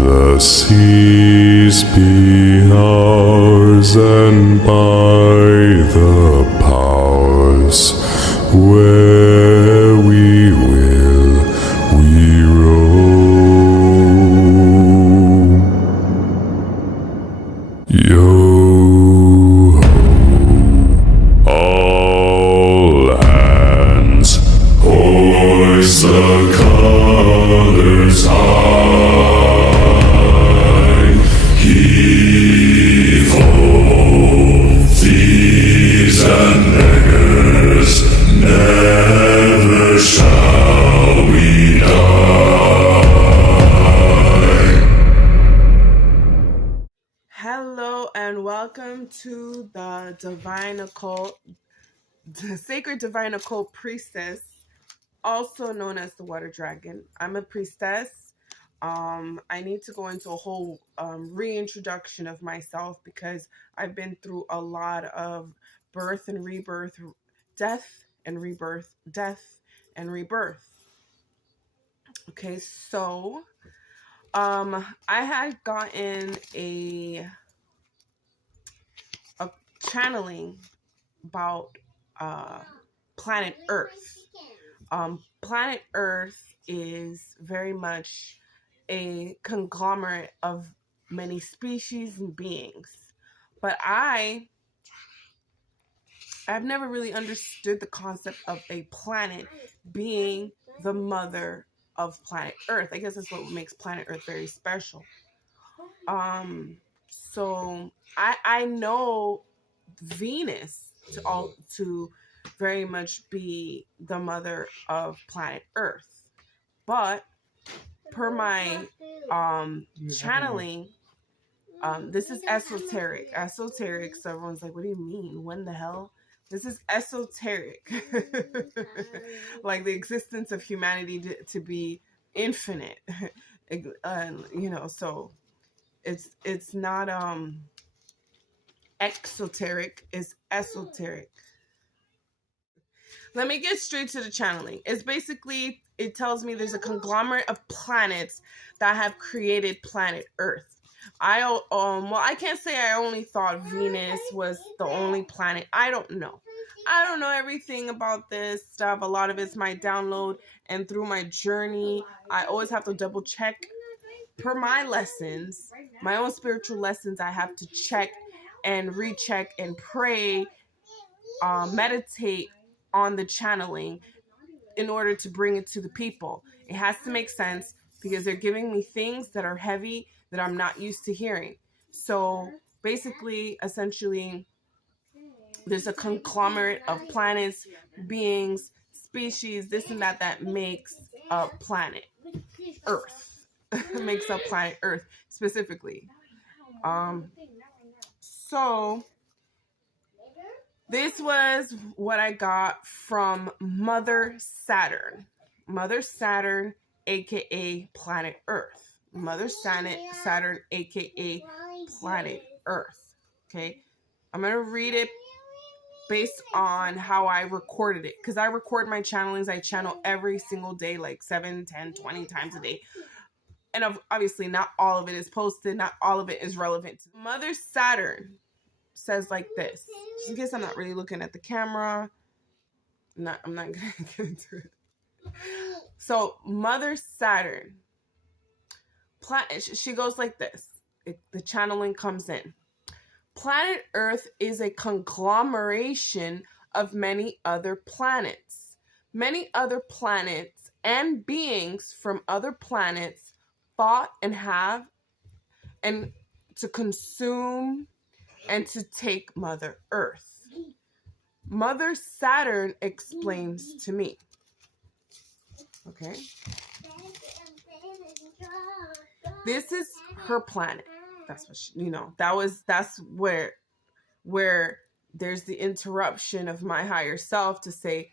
the seas be ours, and by the powers where we will we roam. Yo ho, all hands, hoist the colors high, heave ho, thieves and beggars, never shall we die. Hello and welcome to the Divine Occult, the Sacred Divine Occult Priestess, also known as the Water Dragon. I'm a priestess. I need to go into a whole reintroduction of myself because I've been through a lot of birth and rebirth, death and rebirth, death and rebirth. Okay, so I had gotten a channeling about planet Earth. Planet Earth is very much a conglomerate of many species and beings, but I've never really understood the concept of a planet being the mother of planet Earth. I guess that's what makes planet Earth very special. So I know Venus to very much be the mother of planet Earth, but per my channeling, this is esoteric. So everyone's like, what do you mean? When the hell? This is esoteric. Like the existence of humanity to be infinite. So it's not exoteric, it's esoteric. Let me get straight to the channeling. It's basically, it tells me there's a conglomerate of planets that have created planet Earth. I can't say I only thought Venus was the only planet. I don't know everything about this stuff. A lot of it's my download, and through my journey, I always have to double check. Per my lessons, my own spiritual lessons, I have to check and recheck and pray, meditate on the channeling in order to bring it to the people. It has to make sense because they're giving me things that are heavy that I'm not used to hearing. So basically, essentially, there's a conglomerate of planets, beings, species, this and that makes up planet Earth. Makes up planet Earth specifically. So this was what I got from Mother Saturn. Mother Saturn, aka planet Earth. Mother Saturn, aka planet Earth. Okay, I'm gonna read it based on how I recorded it, because I record my channelings. I channel every single day, like 7, 10, 20 times a day. And obviously not all of it is posted. Not all of it is relevant. Mother Saturn says like this. Just in case I'm not really looking at the camera. I'm not going to get into it. So Mother Saturn, she goes like this. The channeling comes in. Planet Earth is a conglomeration of many other planets. Many other planets and beings from other planets fought and to consume and to take Mother Earth. Mother Saturn explains to me. Okay. This is her planet. That's what that's where there's the interruption of my higher self to say,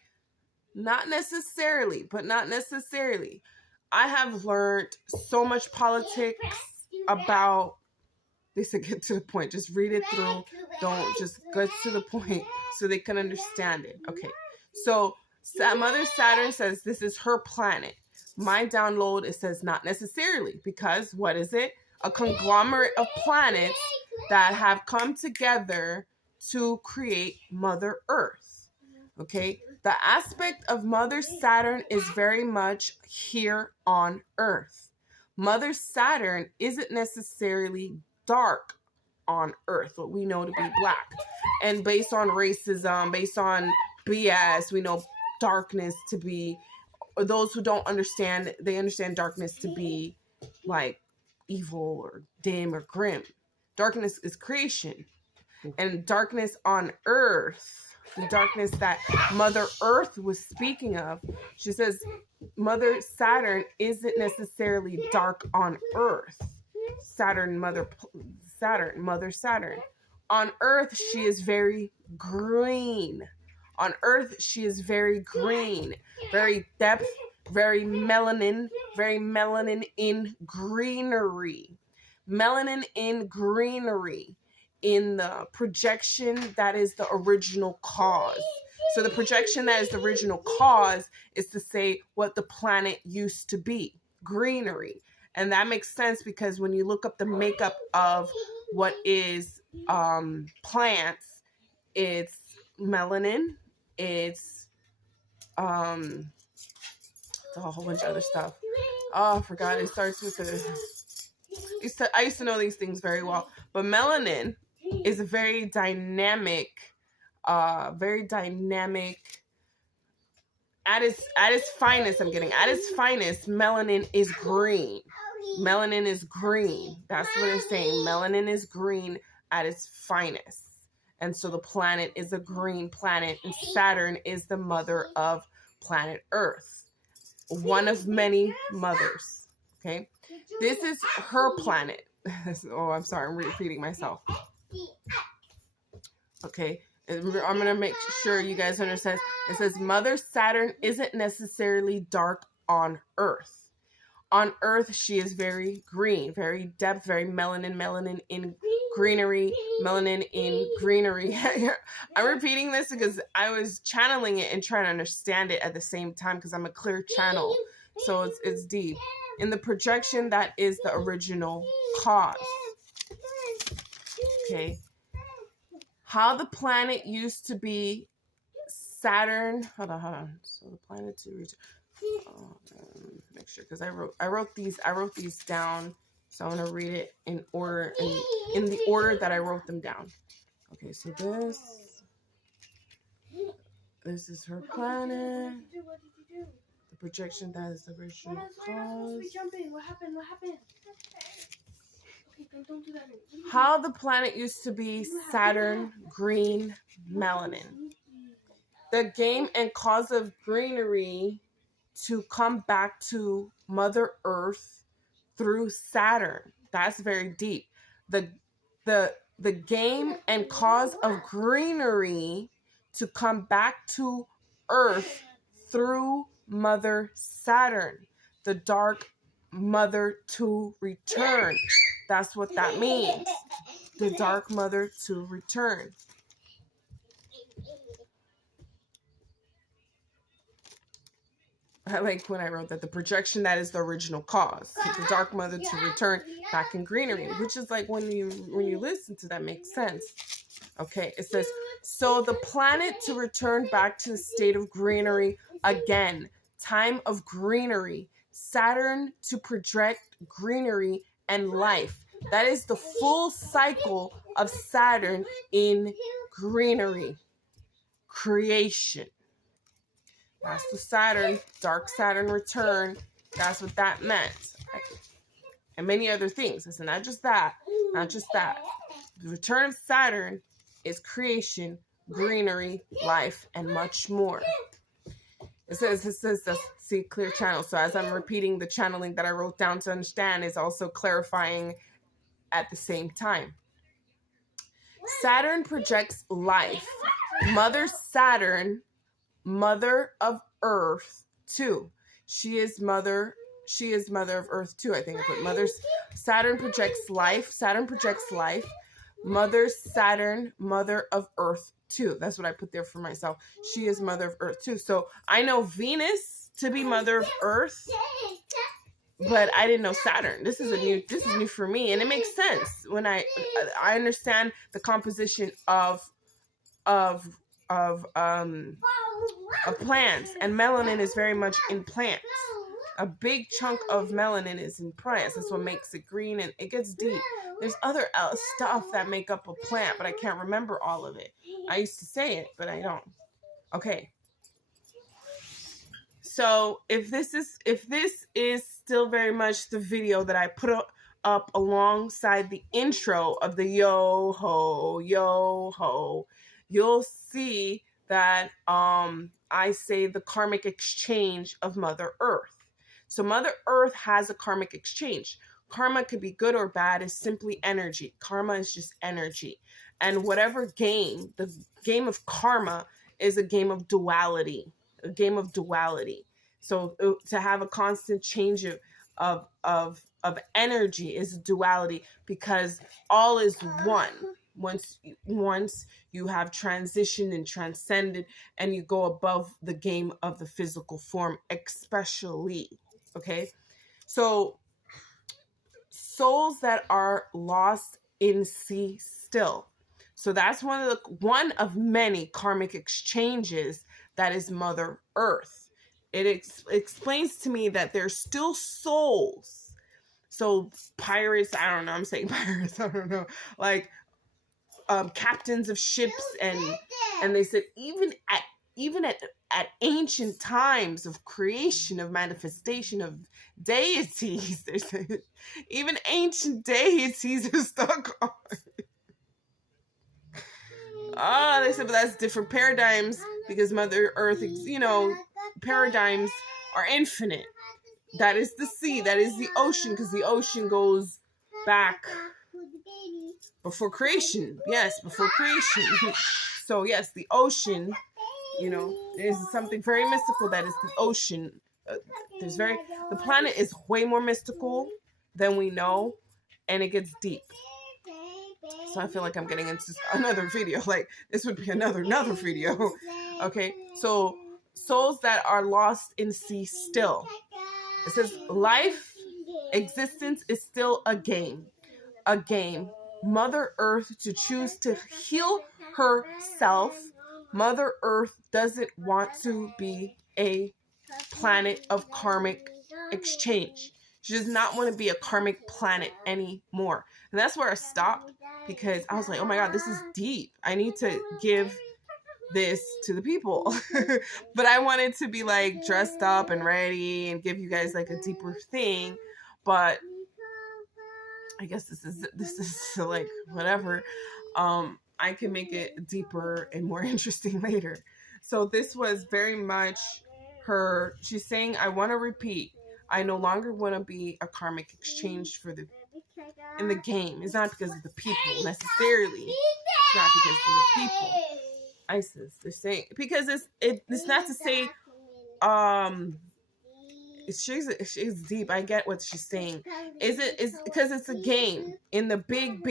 not necessarily, but not necessarily. I have learned so much politics about this. To get to the point, just read it through. Don't just get to the point so they can understand it. Okay, so Mother Saturn says this is her planet. My download, it says not necessarily, because what is it? A conglomerate of planets that have come together to create Mother Earth. Okay, the aspect of Mother Saturn is very much here on Earth. Mother Saturn isn't necessarily dark on Earth, what we know to be black. And based on racism, based on BS, we know darkness to be, or those who don't understand, they understand darkness to be like evil or dim or grim. Darkness is creation. And darkness on Earth, the darkness that Mother Earth was speaking of, she says Mother Saturn isn't necessarily dark on Earth. Mother Saturn. On Earth, she is very green. On Earth, she is very green, very depth, very melanin in greenery. Melanin in greenery in the projection that is the original cause. So the projection that is the original cause is to say what the planet used to be, greenery. And that makes sense because when you look up the makeup of what is plants, it's melanin, it's a whole bunch of other stuff. Oh, I forgot. It starts with I used to know these things very well. But melanin is a very dynamic, at its finest, melanin is green. Melanin is green. That's what it's saying. Melanin is green at its finest. And so the planet is a green planet, and Saturn is the mother of planet Earth. One of many mothers. Okay? This is her planet. Oh, I'm sorry. I'm repeating myself. Okay? I'm going to make sure you guys understand. It says Mother Saturn isn't necessarily dark on Earth. On Earth, she is very green, very depth, very melanin in greenery, melanin in greenery. I'm repeating this because I was channeling it and trying to understand it at the same time because I'm a clear channel. So it's deep. In the projection, that is the original cause. Okay. How the planet used to be Saturn. Hold on. So the planet to reach. Make sure because I wrote these down, so I'm gonna read it in order in the order that I wrote them down. Okay, so this is her planet. What did you do? The projection that is the original cause. What happened? Okay, don't do that. How the planet used to be Saturn, green, melanin. The game and cause of greenery to come back to Mother Earth through Saturn. That's very deep. The game and cause of greenery to come back to Earth through Mother Saturn. The dark mother to return. That's what that means. The dark mother to return. I like when I wrote that the projection that is the original cause. So the dark mother to return back in greenery, which is like when you listen to that makes sense. Okay, it says, so the planet to return back to the state of greenery again, time of greenery, Saturn to project greenery and life. That is the full cycle of Saturn in greenery, creation. That's the Saturn, dark Saturn return. That's what that meant. And many other things. Listen, not just that. The return of Saturn is creation, greenery, life, and much more. It says, see, clear channel. So as I'm repeating the channeling that I wrote down to understand is also clarifying at the same time. Saturn projects life. Mother Saturn, mother of Earth too. She is mother of Earth too. I think I put Saturn projects life. Mother Saturn, mother of Earth too. That's what I put there for myself. She is mother of Earth too. So I know Venus to be Mother of Earth, but I didn't know Saturn. This is new for me, and it makes sense when I understand the composition of plants, and melanin is very much in plants. A big chunk of melanin is in plants. That's what makes it green, and it gets deep. There's other stuff that make up a plant, but I can't remember all of it. I used to say it, but I don't. Okay. So if this is still very much the video that I put up alongside the intro of the yo ho, you'll see that I say the karmic exchange of Mother Earth. So Mother Earth has a karmic exchange. Karma could be good or bad, is simply energy. Karma is just energy. And whatever game, the game of karma is a game of duality. A game of duality. So to have a constant change of energy is a duality, because all is one. Once you have transitioned and transcended, and you go above the game of the physical form, especially. Okay, so souls that are lost in sea still. So that's one of many karmic exchanges that is Mother Earth. It explains to me that there's still souls. So pirates, I don't know, I'm saying pirates, I don't know, like captains of ships, and they said even at ancient times of creation, of manifestation of deities, they said even ancient deities are stuck on. They said, but that's different paradigms, because Mother Earth, paradigms are infinite. That is the sea, that is the ocean, because the ocean goes back before creation. Yes, before creation. So yes, the ocean, there's something very mystical that is the ocean. The planet is way more mystical than we know, and it gets deep. So I feel like I'm getting into another video. Like, this would be another video. Okay, so souls that are lost in sea still. It says life, existence is still a game. A game. Mother Earth to choose to heal herself. Mother Earth doesn't want to be a planet of karmic exchange. She does not want to be a karmic planet anymore. And that's where I stopped, because I was like, oh my God, this is deep. I need to give this to the people. But I wanted to be like dressed up and ready and give you guys like a deeper thing. But I guess this is like whatever. I can make it deeper and more interesting later. So this was very much her. She's saying, I want to repeat. I no longer want to be a karmic exchange in the game. It's not because of the people necessarily. It's not because of the people. Isis, they're saying, because it's not to say she's deep. I get what she's saying. It's because it's a game in the big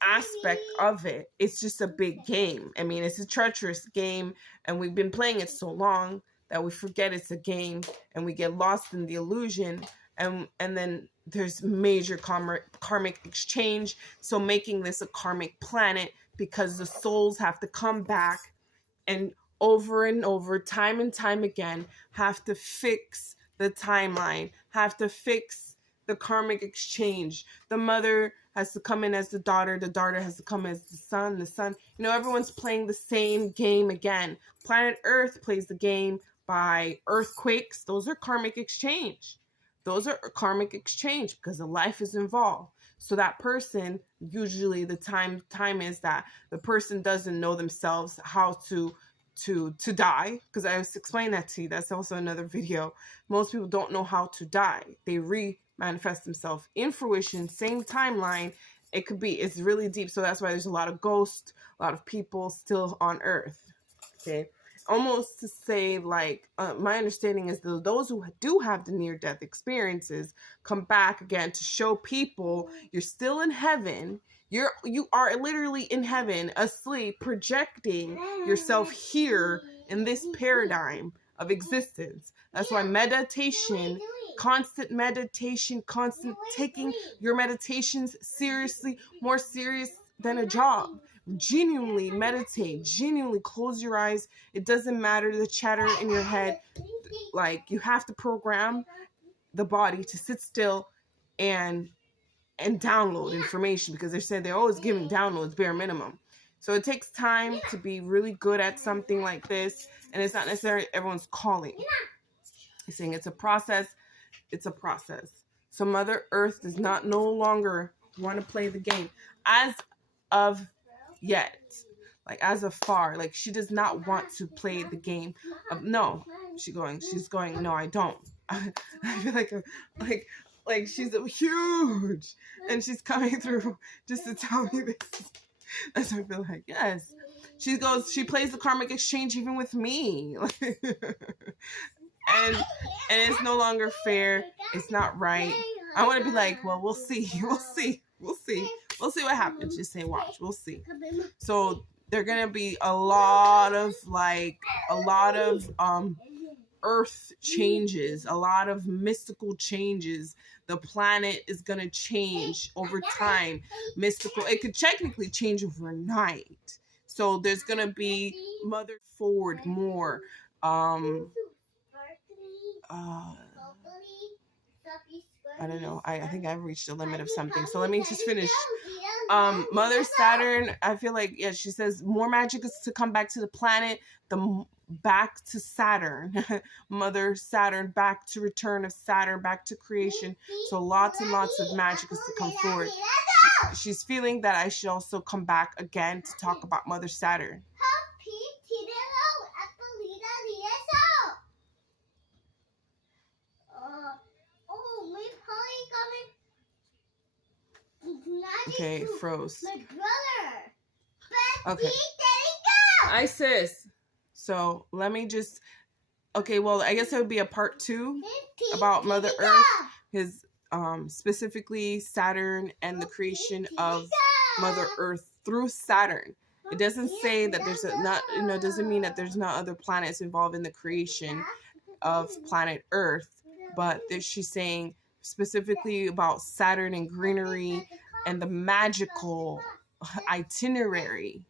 aspect of it. It's just a big game. I mean, it's a treacherous game, and we've been playing it so long that we forget it's a game, and we get lost in the illusion, and then there's major karmic exchange. So making this a karmic planet, because the souls have to come back and over, time and time again, have to fix the timeline, have to fix the karmic exchange. The mother has to come in as the daughter has to come as the son, everyone's playing the same game again. Planet Earth plays the game by earthquakes. Those are karmic exchange. Those are karmic exchange, because the life is involved. So that person, usually the time is that the person doesn't know themselves how to die, because I was explaining that to you. That's also another video. Most people don't know how to die. They manifest themselves in fruition, same timeline. It's really deep. So that's why there's a lot of ghosts, a lot of people still on Earth. Okay. Almost to say, like, my understanding is that those who do have the near-death experiences come back again to show people you're still in heaven. You are literally in heaven, asleep, projecting yourself here in this paradigm of existence. That's why meditation, constant meditation, constant taking your meditations seriously, more serious than a job. Genuinely meditate, genuinely close your eyes. It doesn't matter the chatter in your head. Like, you have to program the body to sit still and download information, because they said they're always giving downloads bare minimum. So it takes time to be really good at something like this, and it's not necessarily everyone's calling. He's saying it's a process. It's a process. So Mother Earth does not no longer want to play the game as of yet. Like, as of far, like, she does not want to play the game of, no, she's going, no, I don't. I feel like she's huge, and she's coming through just to tell me this. That's what I feel like. Yes. She plays the karmic exchange even with me. and it's no longer fair. It's not right. I want to be like, well, we'll see. We'll see what happens. Just say, watch, we'll see. So there are gonna be a lot of earth changes, a lot of mystical changes. The planet is gonna change over time. Mystical, it could technically change overnight. So there's gonna be mother forward more. I don't know. I think I've reached the limit of something. So let me just finish. Mother Saturn, I feel like, yeah, she says more magic is to come back to the planet, back to Saturn. Mother Saturn, back to return of Saturn, back to creation. So lots and lots of magic is to come forward. She's feeling that I should also come back again to talk about Mother Saturn. Okay, froze. Okay. Hi, sis. So let me just. Okay, well, I guess it would be a part 2 about Mother Earth, his specifically Saturn and the creation of Mother Earth through Saturn. It doesn't say that there's doesn't mean that there's not other planets involved in the creation of planet Earth, but she's saying specifically about Saturn and greenery and the magical itinerary.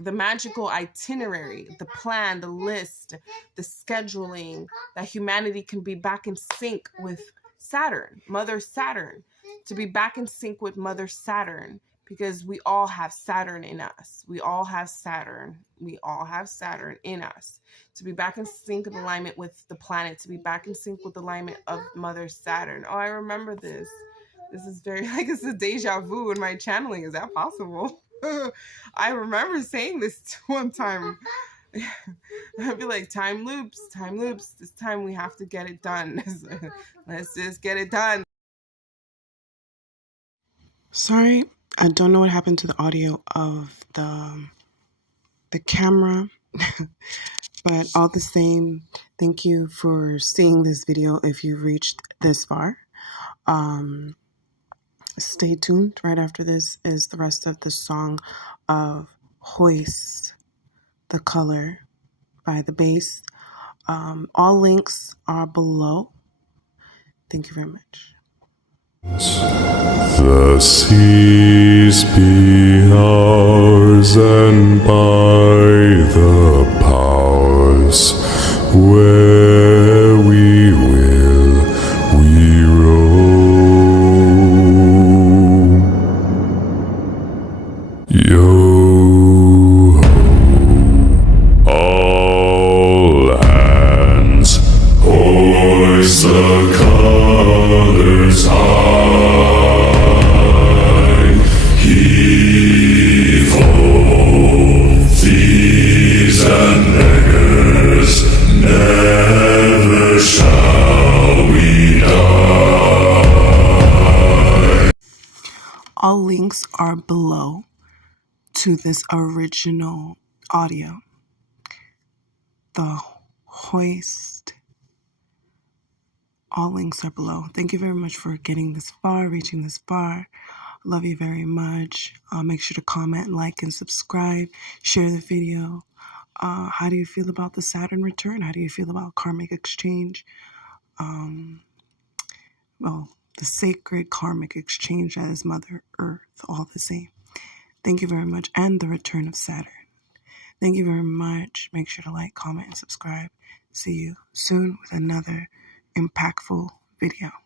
The magical itinerary, the plan, the list, the scheduling, that humanity can be back in sync with Saturn, Mother Saturn, to be back in sync with Mother Saturn, because we all have Saturn in us. We all have Saturn. We all have Saturn in us. To be back in sync of alignment with the planet, to be back in sync with the alignment of Mother Saturn. Oh, I remember this. This is very, like, it's a deja vu in my channeling. Is that possible? I remember saying this one time. I'd be like, time loops. This time we have to get it done. Let's just get it done. Sorry, I don't know what happened to the audio of the camera. But all the same, thank you for seeing this video if you've reached this far. Stay tuned. Right after this is the rest of the song of Hoist, The Color by The Bass. All links are below. Thank you very much. The seas be ours, and by the powers where we will we roam. Yo, all hands, hoist the colors high, heave ho, thieves and beggars, never shall we die. All links are below to this original audio. The Hoist. All links are below. Thank you very much for getting this far, reaching this far. Love you very much. Make sure to comment, like, and subscribe. Share the video. How do you feel about the Saturn return? How do you feel about karmic exchange? Well, the sacred karmic exchange that is Mother Earth, all the same. Thank you very much. And the return of Saturn. Thank you very much. Make sure to like, comment, and subscribe. See you soon with another impactful video.